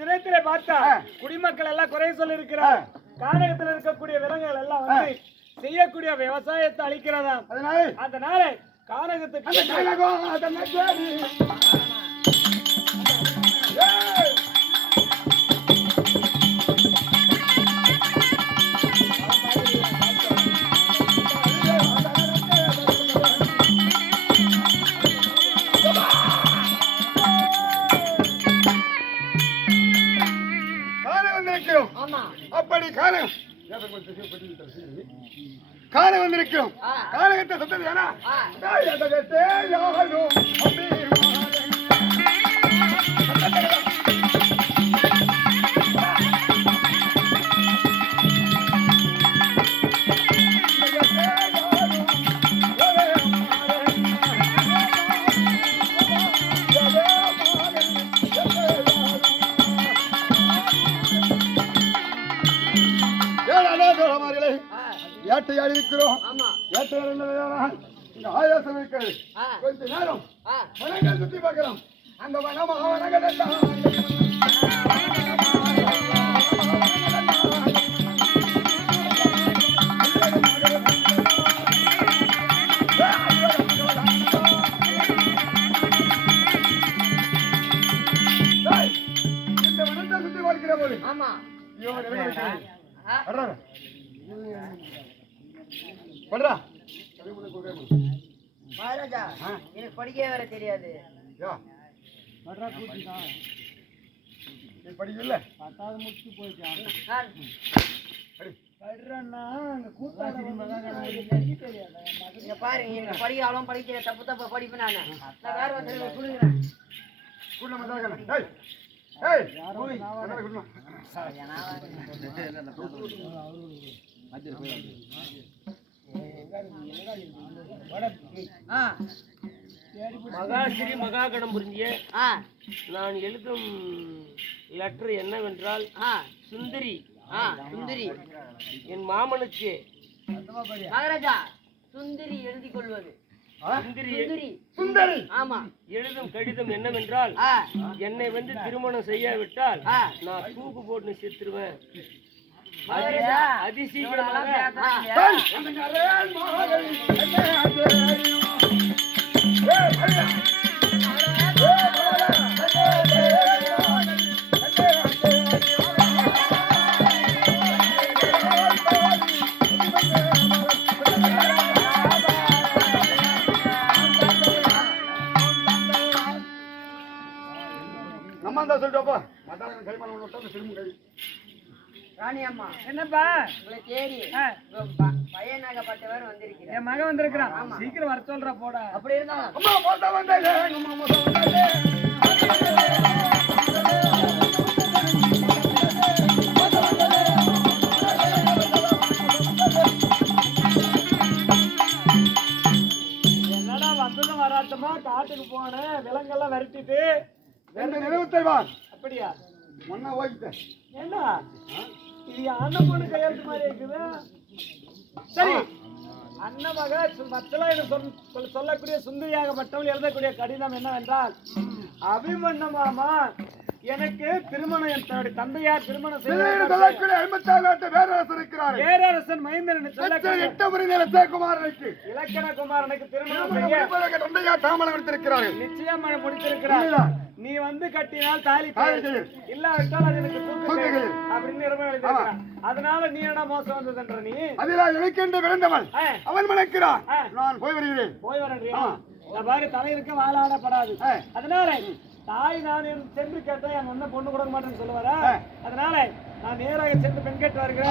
தினத்திலே பார்த்தா குடிமக்கள் எல்லாம் குறை சொல்லி இருக்கிறார். கானகத்தில் இருக்கக்கூடிய விலங்குகள் எல்லாம் வந்து செய்யக்கூடிய விவசாயத்தை அழிக்கிறதா. அதனால கானகத்துக்கு அப்படி கானகம் வந்திருக்கிறோம். கானகத்தை சொந்தது ஏன்னா வேட்டையாடி இருக்கிறோம். ஆயாசம் இருக்கிறது. கொஞ்ச நேரம் வனங்கள் சுத்தி பார்க்கலாம். அந்த வனங்கள் எல்லாம் இந்த வனத்தை சுத்தி பார்க்கிற போது பண்றா மகாராஜா எனக்கு படிக்கவே வர தெரியாது. படிக்கல முடிச்சு போயிட்டான். பாருங்க எனக்கு படிக்கலாம் படிக்கிற தப்பு படிப்பேன். நான் வேற வந்து கொடுக்குறேன். மகாஸ்ரீ மகாகணம் புரிஞ்சிய நான் எழுதும் லெட்டர் என்னவென்றால் சுந்தரி சுந்தரி என் மாமனுக்கு மகாராஜா சுந்தரி எழுதி கொள்வது. சுந்தரி ஆமா எழுதும் கடிதம் என்னவென்றால் என்னை வந்து திருமணம் செய்யாவிட்டால் நான் தூக்கு போட்டு செத்துருவேன். அதிசீக்கிரமாக ராணி அம்மா என்னப்பா உங்களை தேடி பையனாகப்பட்டவர் வந்திருக்கிறேன். என் மகன் வந்திருக்கிறான். சீக்கிரம் வர சொல்ற போட. அப்படி இருந்தா என்னடா வந்ததும் வராட்டமா காட்டுக்கு போனேன். விலங்கெல்லாம் விரட்டிட்டு அப்படியா ஒன்னா ஓய்கிட்டேன். என்ன இது அண்ணன் பொண்ணு கையெழுத்து மாதிரி இருக்குது. சரி அண்ணன் மக சொல்லக்கூடிய சுந்தரியாகப்பட்டவள் எழுதக்கூடிய கடிதம் என்னவென்றால் அபிமன்ன மாமா எனக்கு திருமணம் என்னுடைய தந்தையார் திருமணம் பேரரசன் மைந்தன் இலக்கண குமாரனுக்கு திருமணம் செய்ய நிச்சயம் முடித்திருக்கிறார். நீ வந்து கட்டினால் தாலி இல்லாவிட்டால் அது எனக்கு தூக்கு அப்படின்னு எழுதியிருக்கிறான். அதனால நீ என்ன மோசம் வந்ததுன்ற நீ அதில் விழுந்தவன் அவன் மணக்கிறான். நான் போய் வருகிறேன். போய் வரேன் பாரு தலையிற்கு வாழாடப்படாது. அதனால தாய் நான் சென்று கேட்டேன் என் ஒன்னும் பொண்ணு கொடுக்க மாட்டேன்னு சொல்லுவாரா. அதனால நான் நேராக சென்று பெண் கேட்டு வருகிறேன்.